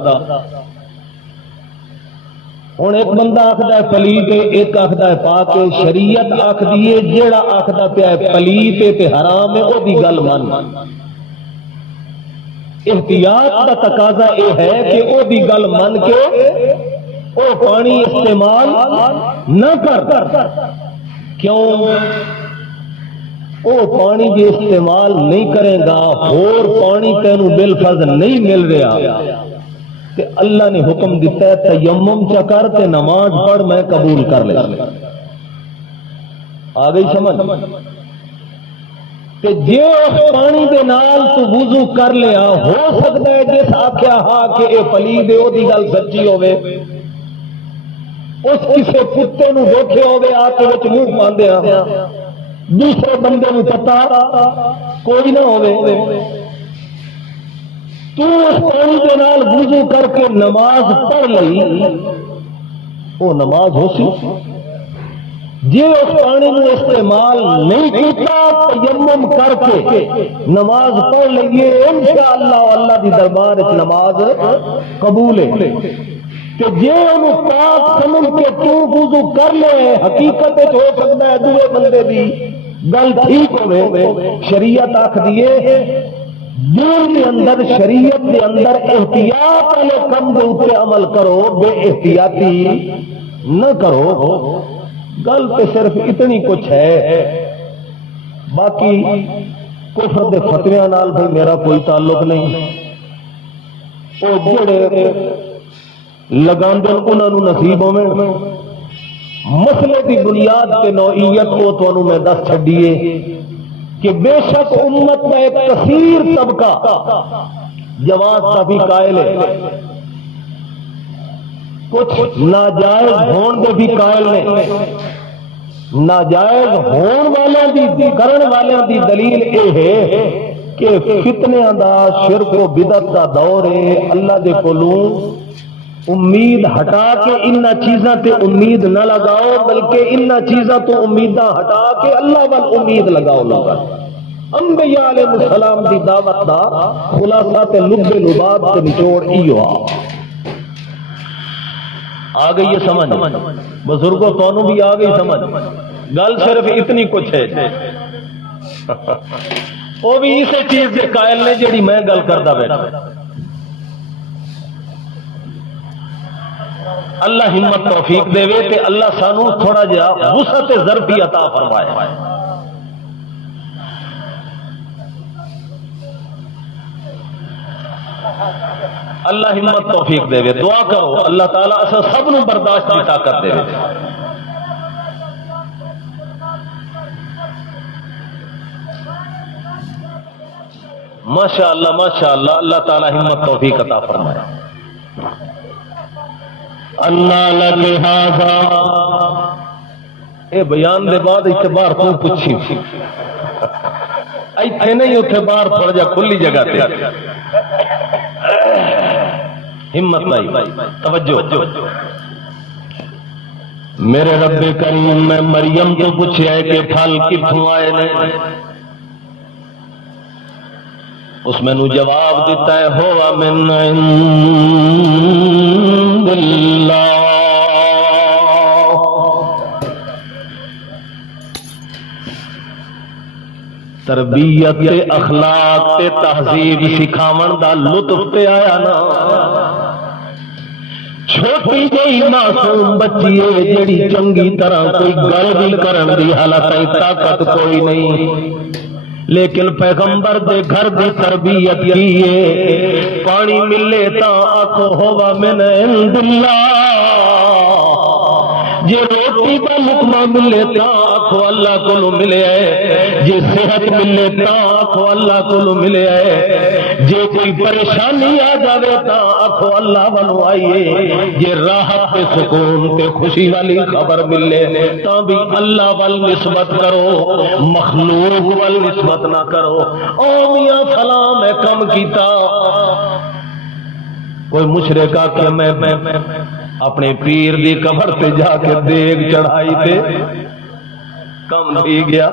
ہوں ایک بندہ آخدا ہے پلیت ایک آخدا ہے پاک شریعت آخدی ہے جیڑا آخدا پیا ہے پلیت تے حرام ہے وہ دی گل من احتیاط کا تقاضا یہ ہے کہ وہ بھی گل من کے وہ پانی استعمال نہ کر کیوں وہ پانی جی استعمال نہیں کرے گا اور پانی تینوں بالفرض نہیں مل رہا کہ اللہ نے حکم دیتا ہے تیمم چکر تے نماز پڑھ میں قبول کر لے آ گئی سمجھ کہ جے اس پانی دے نال تو وضو کر لیا ہو سکتا ہے جس آکھیا ہاں کہ اے پلید ہے او دی گل سچی ہوے اس کسے کتے نو دیکھے ہوے آتے وچ منہ پاندے ہاں دوسرے بندے نو پتہ کوئی نہ ہوے تو اس پانی دے نال وضو کر کے نماز پڑھ لئی وہ نماز ہو سی جی اس پانی میں استعمال نہیں کیتا تیمم کر کے نماز پڑھ لئیے انشاءاللہ اللہ دی دربار اس نماز قبول ہے کہ جی انہوں پاک سمجھ کے تو وضو کر لے حقیقت ہو سکتا ہے دوے بندے دی گل ٹھیک ہوئے شریعت آکھ دیے دین کے اندر شریعت کے اندر احتیاط والے کم دے اوپر عمل کرو بے احتیاطی نہ کرو گل تو صرف اتنی کچھ ہے باقی کفر دے فتویاں نال بھی میرا کوئی تعلق نہیں وہ جڑے لگاندے انہاں نوں نصیب ہوے مسئلے دی بنیاد تے نوعیت کو تانوں میں دس چھڈیے کہ بے شک امت میں ایک کثیر طبقہ جواز کا بھی قائل ہے کچھ ناجائز ہون دے بھی قائل نے ناجائز ہون والوں دی کرن والوں دی دلیل اے ہے کہ فتنیاں دا شرک و بدعت دا دور ہے اللہ دے کولوں امید ہٹا کے انہاں چیزاں تے امید نہ لگاؤ بلکہ انہاں چیزاں تو امیداں ہٹا کے اللہ وال امید لگاؤ لوگا انبیاء علیہ السلام دی دعوت دا خلاصہ تے لب لباب تے نچوڑ ایو آ گئی یہ سمجھ بزرگوں تانوں بھی آ گئی سمجھ گل صرف اتنی کچھ ہے وہ بھی اسی چیز کے قائل نے جڑی میں گل کردا بیٹھا اللہ ہمت توفیق دے وے تے اللہ سانو تھوڑا جہا وسعت ظرفی عطا فرمائے اللہ ہمت توفیق دے وے دعا کرو اللہ تعالیٰ اسا سب نو برداشت کی طاقت دے وے ماشاءاللہ اللہ تعالیٰ ہمت توفیق عطا فرمائے اللہ لہذا اے بیان دے بعد اعتبار تو پوچھی ایتھے نہیں اوتھے باہر تھوڑا جا کھلی جگہ تے ہمت نہیں توجہ میرے رب کریم میں مریم تو پوچھا ہے کہ پھل کتھوں آئے نے اس میں نو جواب دیتا ہے ہوا من عند اللہ تربیت تے اخلاق تے تہذیب سکھاون دا لطف تے آیا نا چھوٹی جہی معصوم بچی ہے جڑی چنگی طرح کوئی گل بھی کرن دی حالت طاقت کوئی نہیں لیکن پیغمبر دے گھر دی تربیت کی ہے پانی ملے تا آکھو ہوا من عند اللہ جی روٹی کا لقمہ ملے تا آکھو اللہ کو ملے ہے جی صحت ملے تا آکھو اللہ کو ملے ہے جی کوئی پریشانی آ جاوے تا آکھو اللہ والو آئیے جی راحت تے سکون تے خوشی والی خبر ملے تا بھی اللہ وال نسبت کرو مخلوق وال نسبت نہ کرو او میاں فلاں میں کم کیتا کوئی مشرکہ کہ میں اپنے پیر دی قبر تے جا کے دیگ چڑھائی تے کم تھی گیا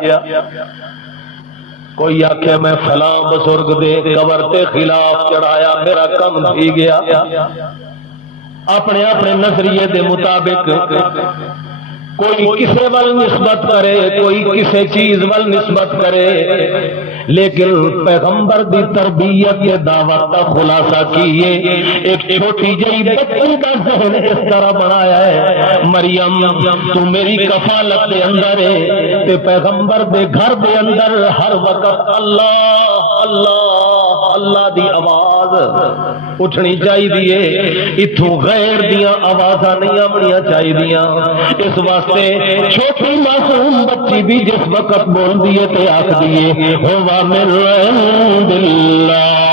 کوئی آکھے میں فلاں بزرگ دے قبر تے خلاف چڑھایا میرا کم تھی گیا اپنے اپنے نظریے دے مطابق کوئی کسے وال نسبت کرے کوئی کسے چیز وال نسبت کرے لیکن پیغمبر دی تربیت یہ دعوت کا خلاصہ کیے ایک چھوٹی جئی بچی کا ذہن اس طرح بنایا ہے مریم تو میری کفالت دے اندر ہے تے پیغمبر دے گھر دے اندر ہر وقت اللہ اللہ اللہ دی آواز اٹھنی چاہیے اتھوں غیر دیاں آوازاں نہیں آمنیاں چاہیے اس واسطے چھوٹی معصوم بچی بھی جس وقت بول دیے تے آکھ دیے ہوا من عند اللہ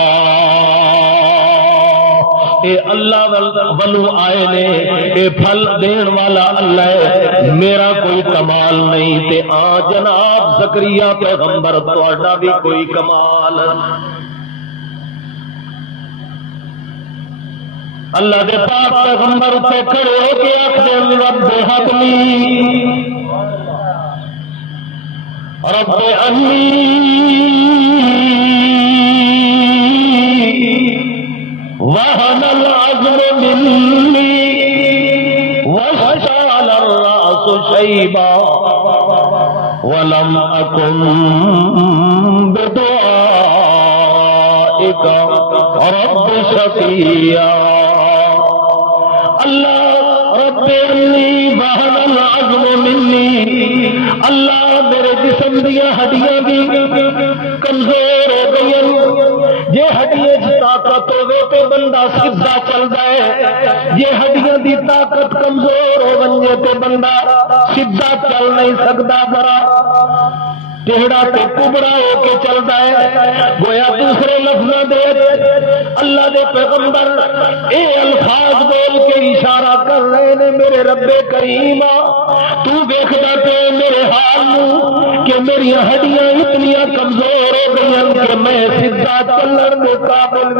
اے اللہ ولو آئے نے اے پھل دین والا اللہ ہے میرا کوئی کمال نہیں تے جناب زکریا پیغمبر تہاڈا بھی کوئی کمال اللہ دے پاک پیغمبر تے کھڑے ہو کے آکھدے رب حبلی رب انی وہن العظم منی واشتعل الرأس شیبا ولم اکن بدعائک رب شقیا اللہ رب انی وہن العظم منی اللہ میرے جسم دیا ہڈیاں بھی کمزور ہو گئی یہ ہڈیاں کی طاقت ہوے تے بندہ سیدھا چلدا ہے یہ ہڈیاں دی طاقت کمزور ہو ونجے تے بندہ سیدھا چل نہیں سکدا ذرا ٹیڑھا تے کبڑا ہو کے چلتا ہے گویا دوسرے لفظوں دے اللہ دے پیغمبر اے الفاظ بول کے اشارہ کر رہے نے میرے رب کریم تو دیکھدا تے میرے حال نو کہ میری ہڈیاں اتنی کمزور ہو گئی کہ میں سیدھا چلن دے قابل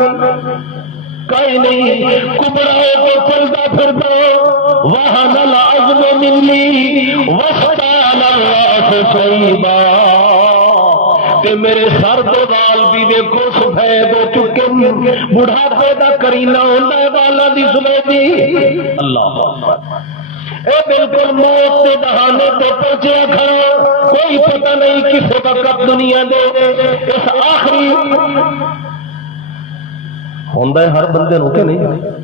کوئی نہیں کبڑا ہو کے چلتا پھرتا وہن العظم منی واشتعل الرأس شیبا تے میرے سر دے وال بھی دیکھو سفید ہو چکے بڑھاپے دا کرینہ ہوندا ہے والاں دی سفیدی اللہ اے بالکل موت کے بہانے تے پہنچیا کھڑا کوئی پتہ نہیں کس وقت دنیا دے اس آخری ہوندا ہے ہر بندے نو کہ نہیں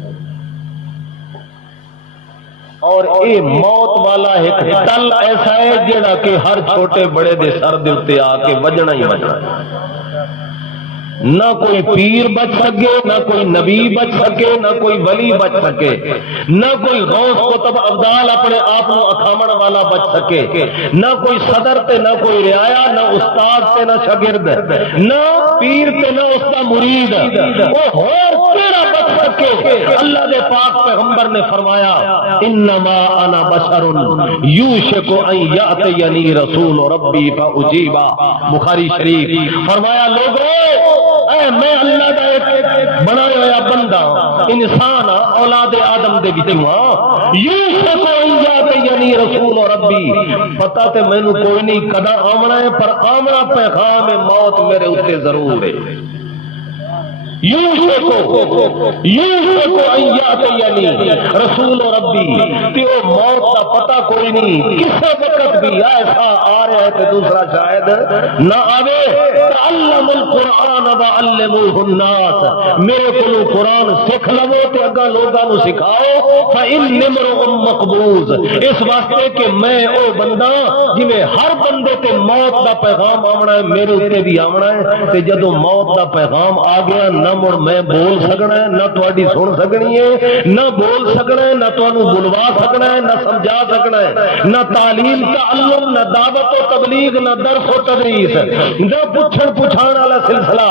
اور اے موت والا ایک ٹل ایسا ہے جڑا کہ ہر چھوٹے بڑے دے سر دے اوتے آ کے وجنا ہی وجنا ہے نہ کوئی پیر بچ سکے نہ کوئی نبی بچ سکے نہ کوئی ولی بچ سکے نہ کوئی غوث قطب ابدال اپنے آپ کو اکھامن والا بچ سکے نہ کوئی صدر تے نہ کوئی رعایا نہ استاد تے نہ شاگرد نہ پیر تے نہ اس کا مرید وہ اور کیڑا بچ سکے اللہ دے پاک پیغمبر نے فرمایا انما انا بشر یوشک ان یاتینی رسول ربی فاجیبا بخاری شریف فرمایا لوگوں میں اللہ دا ایک بنایا ہوا بندہ انسان اولاد آدم دے وچوں ہاں یوسف یعنی رسول ربی پتہ تے مینوں کوئی نہیں کدا آمنا ہے پر آمنا پیغام موت میرے اوتے ضرور ہے رسول ربی تے او موت کا پتہ کوئی نہیں، کسے وقت بھی ایسا آ رہا ہے کہ دوسرا شاید نہ آوے۔ تعلم القرآن وعلموہ الناس، میرے کو قرآن سکھ لو تے اگا لوگاں نو سکھاؤ۔ فإن امرؤ مقبوض، اس واسطے کہ میں او بندہ جویں ہر بندے تے موت دا پیغام آونا ہے، میرے اتنے بھی آونا ہے، تے جدوں موت دا پیغام آ گیا نہ مڑ میں بول سکنا ہے، نہ تہاڈی سن سکنی ہے، نہ بول سکنا ہے، نہ تانوں بلوا سکنا ہے، نہ سمجھا سکنا ہے، نہ تعلیم تعلم، نہ دعوت و تبلیغ، نہ درس و تدریس، نہ پوچھن پچھان والا سلسلہ۔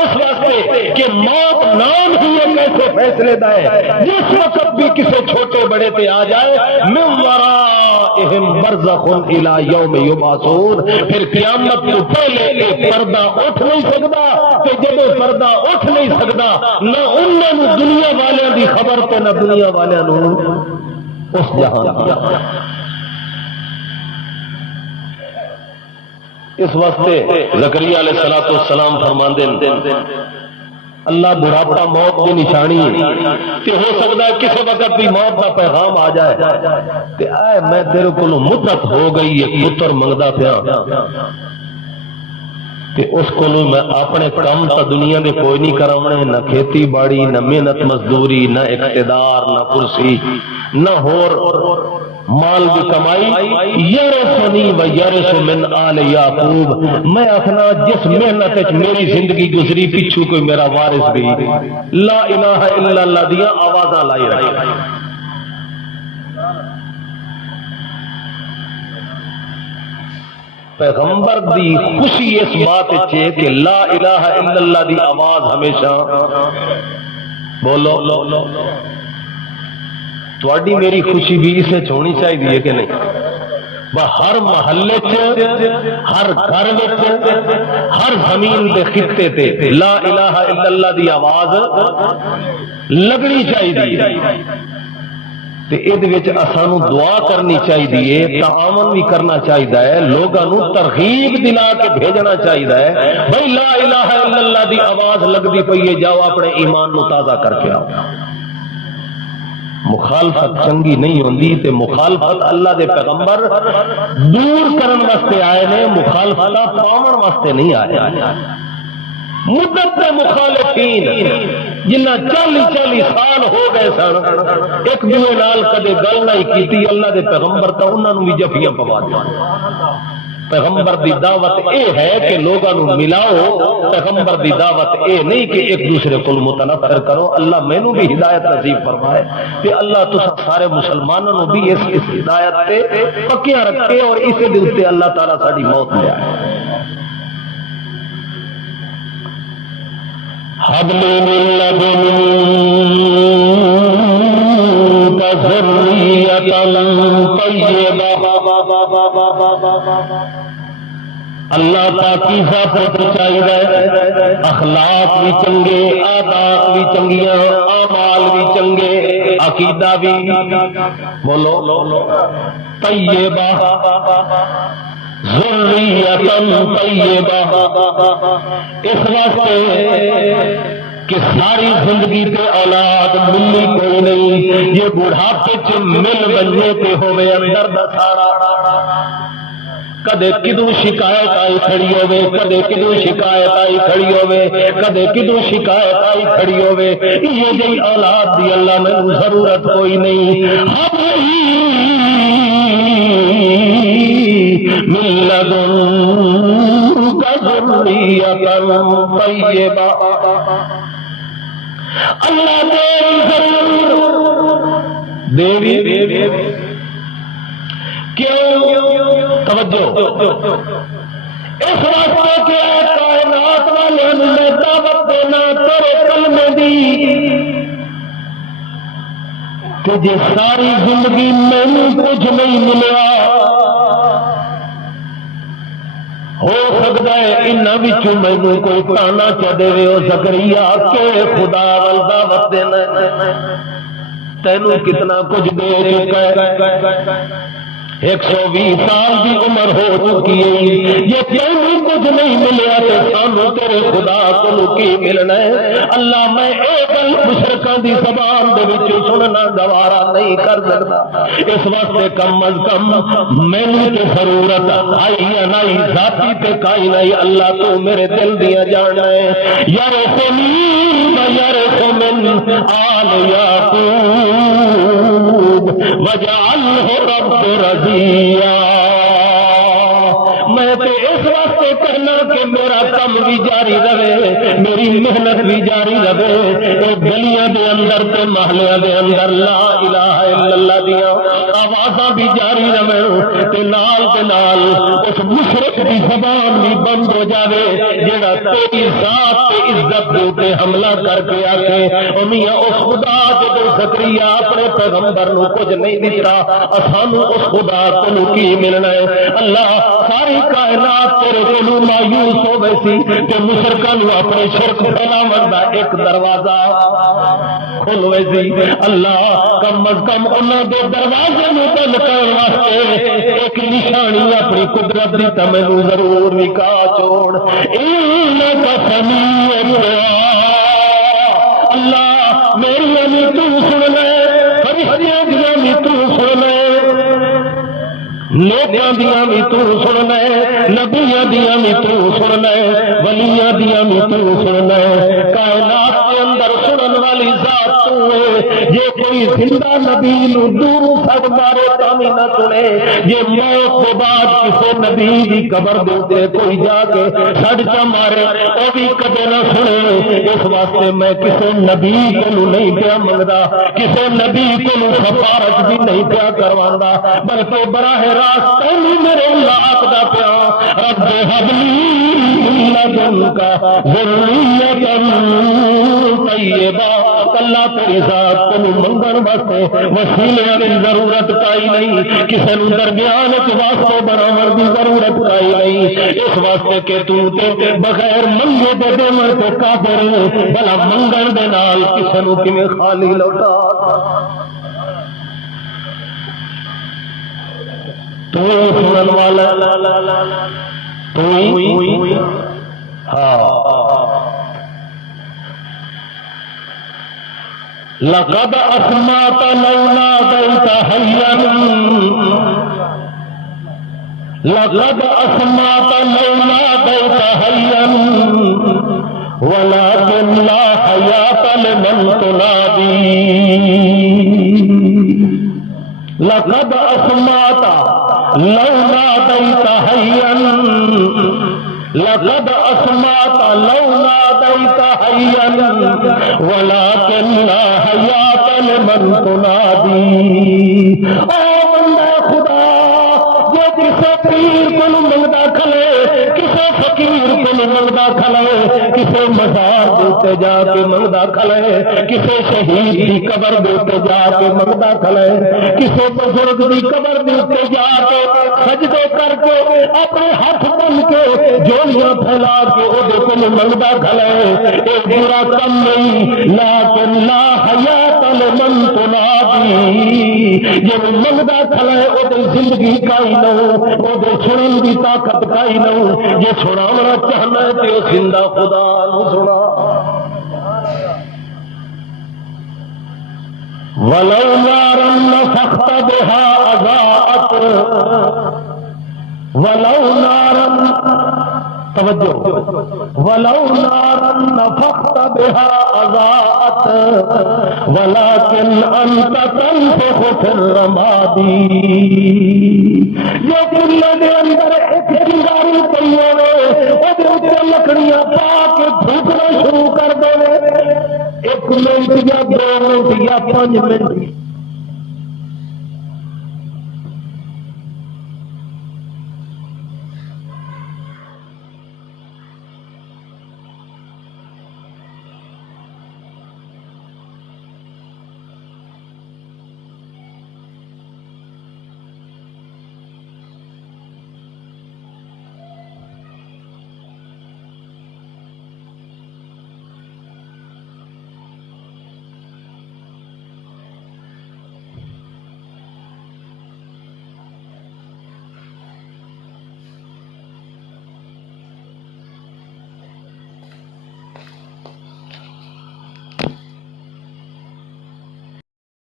اس واسطے کہ موت نام ہی ایک ایسے فیصلے دا ہے جس وقت بھی کسی چھوٹے بڑے تے آ جائے، من ورائہم برزخ الی یوم یبعثون، پھر قیامت تو پہلے یہ پردہ اٹھ نہیں سکتا، کہ جب پردہ اٹھ نہیں سکتا نہ انہوں نے دنیا والوں دی خبر تے نہ دنیا والوں اس جہان کی۔ اس واسطے زکریا علیہ السلام فرماندے اللہ بڑھاپا موت کی نشانی ہے، کہ ہو سکتا ہے کسی وقت بھی موت کا پیغام آ جائے کہ اے میں تیرے کو مدت ہو گئی ایک پتر منگدا پیا، کہ اس کو میں اپنے کام تا دنیا دے کوئی نہیں کراونے، نہ کھیتی باڑی، نہ محنت مزدوری، نہ اقتدار، نہ کرسی، نہ ہور مال کی کمائی، یرثنی و یرث من آل یعقوب، میں اپنا جس محنت وچ میری زندگی گزری پیچھو کوئی میرا وارث بھی لا الہ الا اللہ دیا آوازاں لائی رکھے۔ پیغمبر دی خوشی اس بات ہے کہ لا الہ الا اللہ دی آواز ہمیشہ بولو۔ تواڈی میری خوشی بھی اس میں ہونی چاہیے کہ نہیں؟ ہر محلے ہر گھر ہر زمین دے خطے تے لا الہ الا اللہ دی آواز لگنی چاہیے، تے اید وچ اسانو دعا کرنی چاہیے، تعاون بھی کرنا چاہیے، لوگاں نو ترغیب دلا کے بھیجنا چاہیے بھائی لا الہ الا اللہ دی آواز لگدی پئی ہے، جاؤ اپنے ایمان نو تازہ کر کے آؤ۔ مخالفت چنگی نہیں ہوندی، تے مخالفت اللہ دے پیغمبر دور کرن واسطے آئے نے، مخالفت پاون واسطے نہیں آئے۔ مدت دے مخالفین جنہ 40 سال ہو گئے سن، ایک دوے نال کدے گل نہیں کیتی، اللہ دے پیغمبر تا انہاں نوں بھی جفیاں پوا دیا۔ پیغمبر دی دعوت اے ہے کہ لوگاں نوں ملاؤ، پیغمبر دی دعوت اے نہیں کہ ایک دوسرے کو متنفر کرو۔ اللہ مینوں بھی ہدایت نصیب فرمائے کہ اللہ تساں سارے مسلمانوں نوں بھی اس ہدایت تے پکیاں رکھے، اور اس دے اوتے اللہ تعالی ساڈی موت لے آئے۔ حبل من لدنک ذریۃ طیبہ، اللہ پاکیزہ پتر چاہیے، اخلاق بھی چنگے، آداب بھی چنگیاں، اعمال بھی چنگے، عقیدہ بھی بولو طیبہ، ذریۃ طیبہ، اس واسطے کہ ساری زندگی تے اولاد ملی کوئی نہیں، یہ بڑھاپے چ مل بننے پہ ہوئے اندر دا سارا، کدے کدوں شکایت آئی کھڑی ہوئے، کدے کدوں شکایت آئی کھڑی ہوئے، کدے کدوں شکایت آئی کھڑی ہوئے، یہ جی اولاد دی اللہ نے ضرورت کوئی نہیں۔ من لدنک ذریۃ طیبہ، اللہ دیوی کیوں توجہ اس واسطے کہ کائنات والے میں دعوت دینا تیرے کلمے دی، کہ جے ساری زندگی میں کچھ نہیں ملیا، ہو سکتا ہے انہاں وچوں مینوں کوئی تانا چا دے او زکریا کہ خدا ول دعوت دینا، تینوں کتنا کچھ دے چکا ہے، 120 سال کی عمر ہو چکی ہے، یہ تینوں کچھ نہیں ملیا تو سانو تیرے خدا کو کی ملنا ہے؟ اللہ میں ایک مشرکاں دی زبان دے وچ سننا گوارا نہیں کر سکتا، اس واسطے کم از کم مینوں تے ضرورت آئی یا نہیں، ذاتی تے کائی نہیں، اللہ تو میرے دل دیا جاننا ہے، من آل یعقوب وجعلہ رب رضیا۔ میں تے اس واسطے کرنا کہ میرا کم بھی جاری رہے، میری محنت بھی جاری رہے، اے گلیاں دے اندر تے محلیاں دے اندر لا الہ الا اللہ دیاں آوازاں بھی جاری رہے، تے نال اس مشرک دی زبان بھی بند ہو جاوے جیڑا تیری ذات تے عزت دے تے حملہ کر کے آکے او میاں اس خدا جدو زکریا اپنے پیغمبر نو کچھ نہیں دیتا، اسانو اس خدا کو کی ملنا ہے؟ اللہ ساری کائنات تیرے کو مایوس ہو گئی سی کہ مشرکاں نو اپنے شرک پھیلاون دا ایک دروازہ کھل گئی سی، اللہ کم از کم انہاں دے دروازے نو بند کرن واسطے ایک نشانی اپنی قدرت دی تے مینوں ضرور وکا چھوڑ۔ انک سمیع الدعاء، اللہ میری بھی تو سن لے، فرشتیاں دیاں بھی تو سن لے، نیکاں دیاں بھی تو سن لے، نبیاں دیاں بھی تو سن لے، ولیاں دیاں بھی تو سن لے، کائنات کے اندر سنن والی ذات تو ہے، یہ کوئی زندہ نبی نو دور سگ مارے تامی نہ سنے، یہ موت کے بعد کسی نبی دی قبر دے کوئی جا کے سڑ چا مارے وہ بھی کدے نہ سنے، اس واسطے میں کسی نبی کو نہیں پیا منگدا، کسی نبی کو سفارش بھی نہیں پیا کروانا، بلکہ براہ راست میرے اللہ آخدا پیا رب هب لي من لدنك ذرية طیبہ، اللہ تیری ذات کو منگن واسطے وسیلے کی ضرورت کائی نہیں، کسی نو درمیان واسطے بناون کی ضرورت کائی نہیں، اس واسطے کہ تو تے بغیر منگے دے دیون تے قادر، بلا منگن دے نال کسی نو کیویں خالی لوٹا۔ تو سنن والا تو لقد اسمعت لو ناديت حيا، لقد اسمعت لو ناديت حيا ولكن لا حياة لمن تنادي، لقد اسمعت لو ناديت حيا، لقد اسمعت لو ناديت حيا ولكن لا حياة لمن تنادي۔ او بندہ خدا جو کسی پیر کو منگتا کھلے، کسی فقیر کو منگتا کھلے، کسی مزار دیتے جا کے منگتا کھلے، کسی شہید کی قبر دیتے جا کے منگتا کھلے، کسی بزرگ کی قبر دیتے جا کے سجدے کر کے اپنے ہاتھ بن کے جولیاں پھیلا کے وہ کو منگتا کھلے، ایک برا کم نہیں، لیکن لا حیات لمن تنادی، جو منگتا کھلے وہ زندگی کائی نہ وہ سنن کی طاقت کائی نہ، یہ سناونا چاہنا ہے کہ زندہ خدا نو سنا۔ ولو نارا نفخت بها اضاءت، ولو نارا توجہ، ولو نارا نفخت بها اضاءت ولكن انت تنفخ في الرماد، یہ دنیا دے اندر ایک چنگاری پئی ہوے اودے اوپر لکڑیاں پا کے پھونکنا شروع کر دے، ایک منٹ یا دو منٹ یا 5 منٹ